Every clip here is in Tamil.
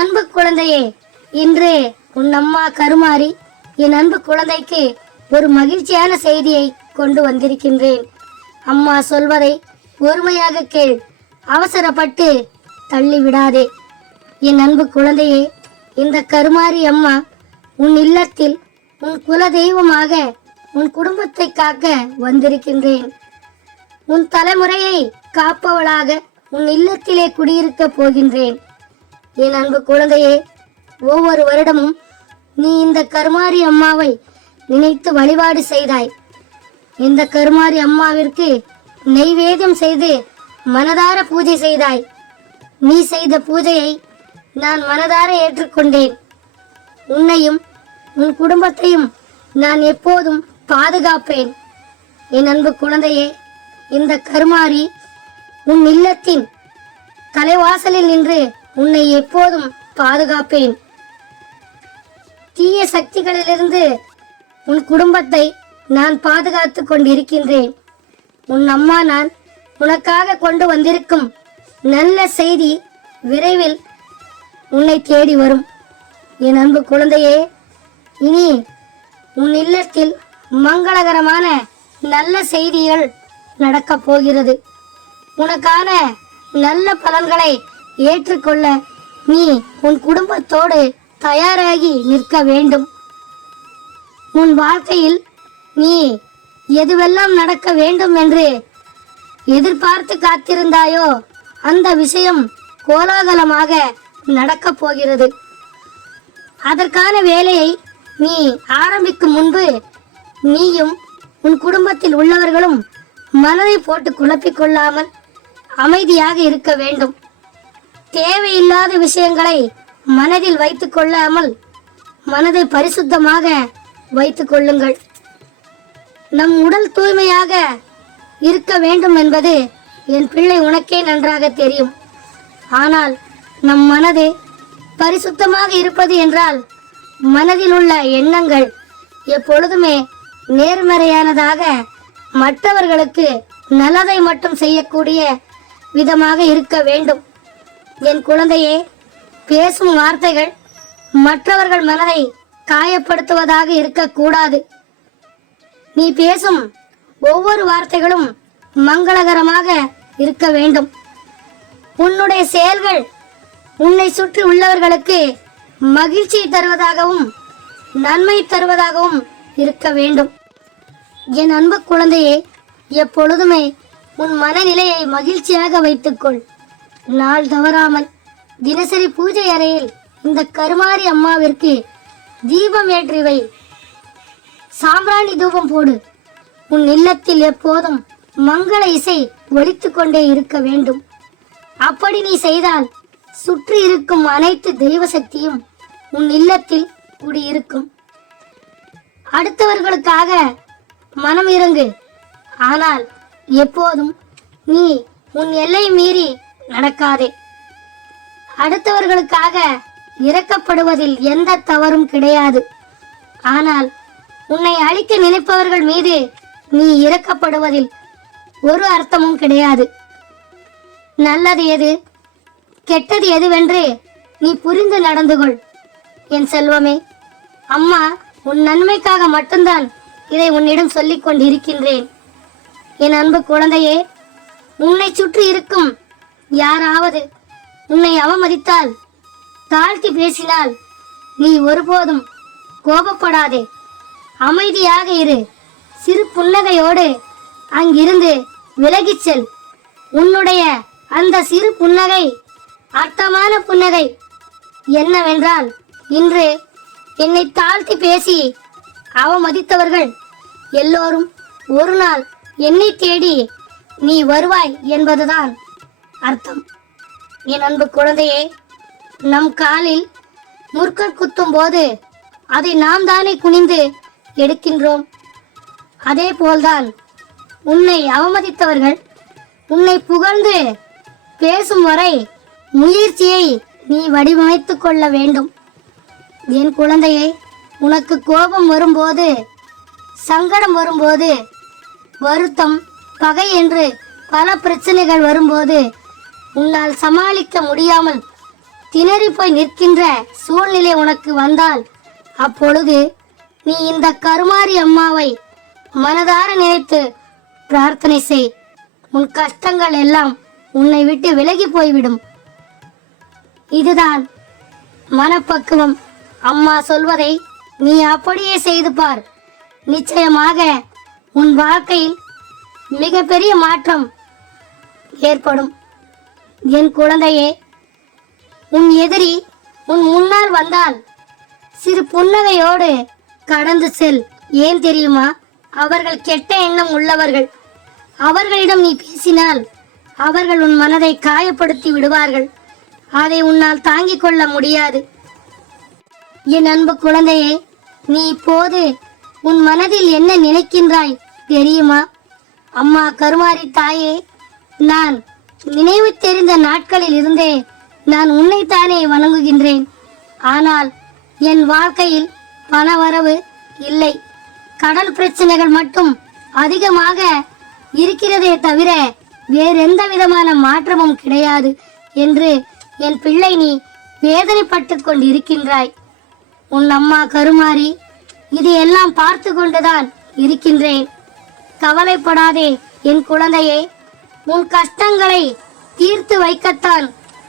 அன்பு குழந்தையே, இன்று உன் அம்மா கருமாறி என் அன்பு குழந்தைக்கு ஒரு மகிழ்ச்சியான செய்தியை கொண்டு வந்திருக்கின்றேன். அம்மா சொல்வதை பொறுமையாக கேள், அவசரப்பட்டு தள்ளி விடாதே. என் அன்பு குழந்தையே, இந்த கருமாரி அம்மா உன் இல்லத்தில் உன் குல தெய்வமாக உன் குடும்பத்தை காக்க வந்திருக்கின்றேன். உன் தலைமுறையை காப்பவளாக உன் இல்லத்திலே குடியிருக்க போகின்றேன். என் அன்பு குழந்தையே, ஒவ்வொரு வருடமும் நீ இந்த கருமாரி அம்மாவை நினைத்து வழிபாடு செய்தாய். இந்த கருமாரி அம்மாவிற்கு நெய்வேத்தியம் செய்து மனதார பூஜை செய்தாய். நீ செய்த பூஜையை நான் மனதார ஏற்றுக்கொண்டேன். உன்னையும் உன் குடும்பத்தையும் நான் எப்போதும் பாதுகாப்பேன். என் அன்பு குழந்தையே, இந்த கருமாரி உன் இல்லத்தின் தலைவாசலில் நின்று உன்னை எப்போதும் பாதுகாப்பேன். தீய சக்திகளிலிருந்து உன் குடும்பத்தை நான் பாதுகாத்துக் கொண்டிருக்கின்றேன். உன் அம்மா நான் உனக்காக கொண்டு வந்திருக்கும் நல்ல செய்தி விரைவில் உன்னை தேடி வரும். என் அன்பு குழந்தையே, இனி உன் இல்லத்தில் மங்களகரமான நல்ல செய்திகள் நடக்கப் போகிறது. உனக்கான நல்ல பலன்களை ஏற்றுக்கொள்ள நீ உன் குடும்பத்தோடு தயாராகி நிற்க வேண்டும். உன் வாழ்க்கையில் நீ எதுவெல்லாம் நடக்க வேண்டும் என்று எதிர்பார்த்து காத்திருந்தாயோ அந்த விஷயம் கோலாகலமாக நடக்கப் போகிறது. அதற்கான வேலையை நீ ஆரம்பிக்கும் முன்பு நீயும் உன் குடும்பத்தில் உள்ளவர்களும் மனதை போட்டு குழப்பிக் கொள்ளாமல் அமைதியாக இருக்க வேண்டும். தேவையில்லாத விஷயங்களை மனதில் வைத்துக் கொள்ளாமல் மனதை பரிசுத்தமாக வைத்துக் கொள்ளுங்கள். நம் உடல் தூய்மையாக இருக்க வேண்டும் என்பது என் பிள்ளை உனக்கே நன்றாக தெரியும். ஆனால் நம் மனது பரிசுத்தமாக இருப்பது என்றால் மனதில் உள்ள எண்ணங்கள் எப்பொழுதுமே நேர்மறையானதாக, மற்றவர்களுக்கு நல்லதை மட்டும் செய்யக்கூடிய விதமாக இருக்க வேண்டும். என் குழந்தையே, பேசும் வார்த்தைகள் மற்றவர்கள் மனதை காயப்படுத்துவதாக இருக்கக்கூடாது. நீ பேசும் ஒவ்வொரு வார்த்தைகளும் மங்களகரமாக இருக்க வேண்டும். உன்னுடைய செயல்கள் உன்னை சுற்றி உள்ளவர்களுக்கு மகிழ்ச்சி தருவதாகவும் நன்மை தருவதாகவும் இருக்க வேண்டும். என் அன்பு குழந்தையே, எப்பொழுதுமே உன் மனநிலையை மகிழ்ச்சியாக வைத்துக்கொள். நாள் தவறாமல் தினசரி பூஜை அறையில் இந்த கருமாரி அம்மாவிற்கு தீபம் ஏற்றி வை. சாம்பிராணி தூபம் போடு. உன் இல்லத்தில் எப்போதும் மங்கள இசை ஒலித்து கொண்டே இருக்க வேண்டும். அப்படி நீ செய்தால் சுற்றி இருக்கும் அனைத்து தெய்வ சக்தியும் உன் இல்லத்தில் குடியிருக்கும். அடுத்தவர்களுக்காக மனம் இறங்கு. ஆனால் எப்போதும் நீ உன் எல்லை மீறி நடக்காதே. அடுத்தவர்களுக்காக இரக்கப்படுவதில் எந்த தவறும் கிடையாது. ஆனால் உன்னை அழிக்க நினைப்பவர்கள் மீது நீ இரக்கப்படுவதில் ஒரு அர்த்தமும் கிடையாது. நல்லது எது, கெட்டது எதுவென்று நீ புரிந்து நடந்து கொள். என் செல்வமே, அம்மா உன் நன்மைக்காக மட்டும்தான் இதை உன்னிடம் சொல்லிக் கொண்டிருக்கின்றேன். என் அன்பு குழந்தையே, உன்னை சுற்றி இருக்கும் யாராவது உன்னை அவமதித்தால், தாழ்த்தி பேசினால் நீ ஒருபோதும் கோபப்படாதே. அமைதியாக இரு. சிறு புன்னகையோடு அங்கிருந்து விலகிச் செல். உன்னுடைய அந்த சிறு புன்னகை அர்த்தமான புன்னகை. என்னவென்றால், இன்று என்னை தாழ்த்தி பேசி அவமதித்தவர்கள் எல்லோரும் ஒரு நாள் என்னை தேடி நீ வருவாய் என்பதுதான் அர்த்தம். என் அன்பு குழந்தையே, நம் காலில் முற்கள் குத்தும் போது அதை நாம் தானே குனிந்து எடுக்கின்றோம். அதே போல்தான் உன்னை அவமதித்தவர்கள் உன்னை புகழ்ந்து பேசும் வரை முயற்சியை நீ வடிவமைத்துக் கொள்ள வேண்டும். என் குழந்தையே, உனக்கு கோபம் வரும்போது, சங்கடம் வரும்போது, வருத்தம், பகை என்று பல பிரச்சனைகள் வரும்போது உன்னால் சமாளிக்க முடியாமல் திணறி போய் நிற்கின்ற சூழ்நிலை உனக்கு வந்தால் அப்பொழுது நீ இந்த கருமாரி அம்மாவை மனதார நினைத்து பிரார்த்தனை செய். உன் கஷ்டங்கள் எல்லாம் உன்னை விட்டு விலகி போய்விடும். இதுதான் மனப்பக்குவம். அம்மா சொல்வதை நீ அப்படியே செய்து பார். நிச்சயமாக உன் வாழ்க்கையில் மிகப்பெரிய மாற்றம் ஏற்படும். என் குழந்தையே, உன் எதிரி உன் முன்னால் வந்தால் சிறு புன்னகையோடு கடந்து செல். ஏன் தெரியுமா? அவர்கள் கெட்ட எண்ணம் உள்ளவர்கள். அவர்களிடம் நீ பேசினால் அவர்கள் உன் மனதை காயப்படுத்தி விடுவார்கள். அதை உன்னால் தாங்கிக் கொள்ள முடியாது. என் அன்பு குழந்தையே, நீ இப்போது உன் மனதில் என்ன நினைக்கின்றாய் தெரியுமா? அம்மா கருமாரி தாயே, நான் நினைவு தெரிந்த நாட்களில் இருந்தே நான் உன்னைத்தானே வணங்குகின்றேன். ஆனால் என் வாழ்க்கையில் பணவரவு இல்லை. கடல் பிரச்சனைகள் மட்டும் அதிகமாக இருக்கிறதே தவிர வேறெந்த விதமான மாற்றமும் கிடையாது என்று என் பிள்ளை நீ வேதனைப்பட்டு கொண்டிருக்கின்றாய். உன் அம்மா கருமாரி இது எல்லாம் பார்த்து கொண்டுதான் இருக்கின்றேன். கவலைப்படாதே என் குழந்தையே. உன் கஷ்டங்களை தீர்த்து வைக்கத்தான்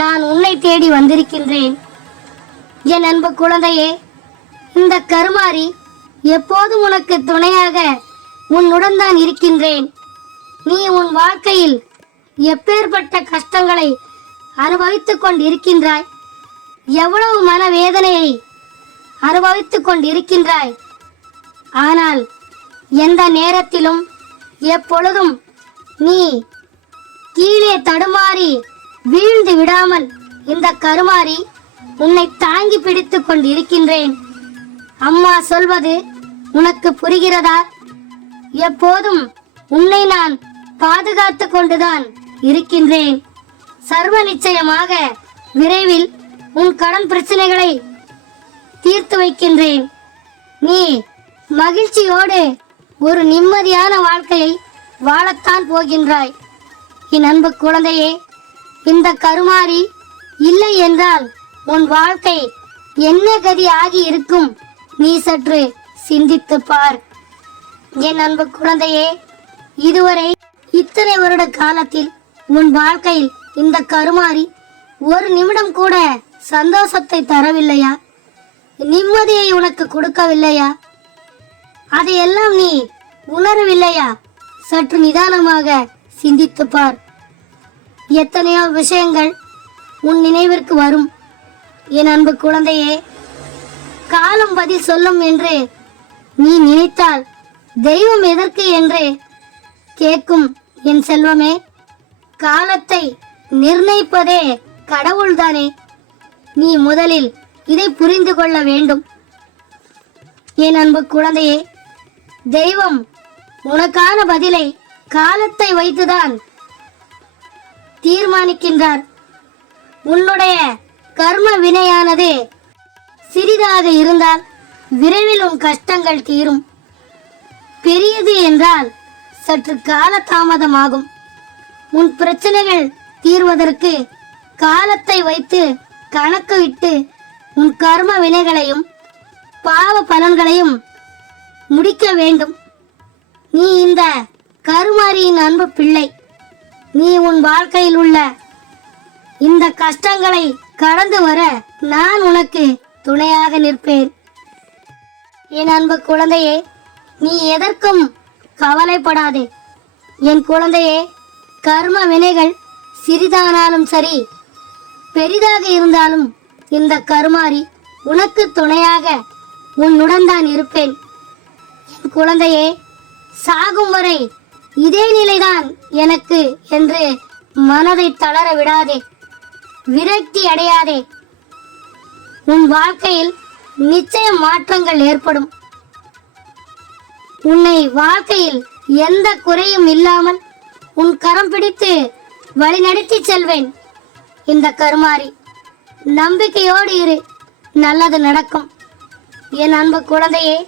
நான் உன்னை தேடி வந்திருக்கின்றேன். என் அன்பு குழந்தையே, இந்த கருமாரி எப்போதும் உனக்கு துணையாக உன்னுடன் தான் இருக்கின்றேன். நீ உன் வாழ்க்கையில் எப்பேற்பட்ட கஷ்டங்களை அனுபவித்துக் கொண்டிருக்கின்றாய், எவ்வளவு மனவேதனையை அனுபவித்துக் கொண்டிருக்கின்றாய். ஆனால் எந்த நேரத்திலும் எப்பொழுதும் நீ கீழே தடுமாறி வீழ்ந்து விடாமல் இந்த கருமாரி உன்னை தாங்கி பிடித்துக் கொண்டிருக்கின்றேன். அம்மா சொல்வது உனக்கு புரிகிறதா? எப்போதும் உன்னை நான் பாதுகாத்து கொண்டுதான் இருக்கின்றேன். சர்வ நிச்சயமாக விரைவில் உன் கடன் பிரச்சனைகளை தீர்த்து வைக்கின்றேன். நீ மகிழ்ச்சியோடு ஒரு நிம்மதியான வாழ்க்கையை வாழத்தான் போகின்றாய். என் அன்பு குழந்தையே, இந்த கருமாரி இல்லை என்றால் உன் வாழ்க்கை என்ன கதி ஆகி இருக்கும்? நீ சற்று சிந்தித்து பார். என் அன்பு குழந்தையே, இதுவரை இத்தனை வருட காலத்தில் உன் வாழ்க்கையில் இந்த கருமாரி ஒரு நிமிடம் கூட சந்தோஷத்தை தரவில்லையா? நிம்மதியை உனக்கு கொடுக்கவில்லையா? அதையெல்லாம் நீ உணரவில்லையா? சற்று நிதானமாக சிந்தித்து பார். எத்தனையோ விஷயங்கள் உன் நினைவிற்கு வரும். என் அன்பு குழந்தையே, காலம் பதில் சொல்லும் என்று நீ நினைத்தால் தெய்வம் எதற்கு என்று கேட்கும் என் செல்வமே. காலத்தை நிர்ணயிப்பதே கடவுள்தானே. நீ முதலில் இதை புரிந்து கொள்ள வேண்டும். என் அன்பு குழந்தையே, தெய்வம் உனக்கான பதிலை காலத்தை வைத்துதான் தீர்மானிக்கின்றார். உன்னுடைய கர்ம வினையானது சிறிதாக இருந்தால் விரைவில் உன் கஷ்டங்கள் தீரும். பெரியது என்றால் சற்று கால தாமதமாகும். உன் பிரச்சனைகள் தீர்வதற்கு காலத்தை வைத்து கணக்கு விட்டு உன் கர்ம வினைகளையும் பாவ பலன்களையும் முடிக்க வேண்டும். நீ இந்த கருமாரியின் அன்பு பிள்ளை. நீ உன் வாழ்க்கையில் உள்ள இந்த கஷ்டங்களை கடந்து வர நான் உனக்கு துணையாக நிற்பேன். என் அன்பு குழந்தையே, நீ எதற்கும் கவலைப்படாதே. என் குழந்தையே, கர்ம வினைகள் சிறிதானாலும் சரி பெரிதாக இருந்தாலும் இந்த கருமாரி உனக்கு துணையாக உன்னுடன் தான் இருப்பேன். என் குழந்தையே, சாகும் வரை இதே நிலைதான் எனக்கு என்று மனதை தளர விடாதே. விரக்தி அடையாதே. உன் வாழ்க்கையில் நிச்சயம் மாற்றங்கள் ஏற்படும். உன்னை வாழ்க்கையில் எந்த குறையும் இல்லாமல் உன் கரம் பிடித்து வழிநடத்தி செல்வேன். இந்த கருமாரி, நம்பிக்கையோடு இரு, நல்லது நடக்கும். என் அன்பு குழந்தையே,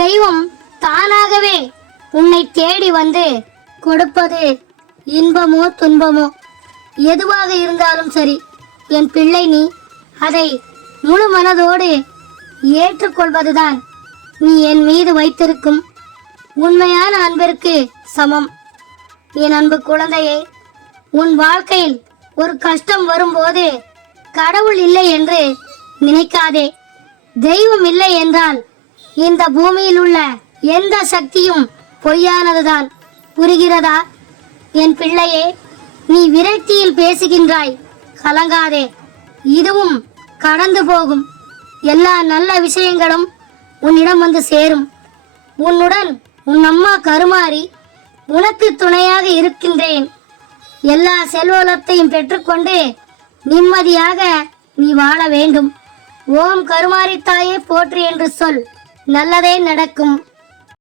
தெய்வம் தானாகவே உன்னை தேடி வந்து கொடுப்பது இன்பமோ துன்பமோ எதுவாக இருந்தாலும் சரி என் பிள்ளை, நீ அதை முழு மனதோடு ஏற்றுக்கொள்வதுதான் நீ என் மீது வைத்திருக்கும் உண்மையான அன்பிற்கு சமம். என் அன்பு குழந்தையே, உன் வாழ்க்கையில் ஒரு கஷ்டம் வரும்போது கடவுள் இல்லை என்று நினைக்காதே. தெய்வம் இல்லை என்றால் இந்த பூமியில் உள்ள எந்த சக்தியும் பொய்யானதுதான். புரிகிறதா என் பிள்ளையே? நீ விரக்தியில் பேசுகின்றாய். கலங்காதே, இதுவும் கடந்து போகும். எல்லா நல்ல விஷயங்களும் உன்னிடம் வந்து சேரும். உன்னுடன் உன் அம்மா கருமாறி உனக்கு துணையாக இருக்கின்றேன். எல்லா செல்வத்தையும் பெற்றுக்கொண்டு நிம்மதியாக நீ வாழ வேண்டும். ஓம் கருமாரி தாயே போற்றி என்று சொல். நல்லதே நடக்கும்.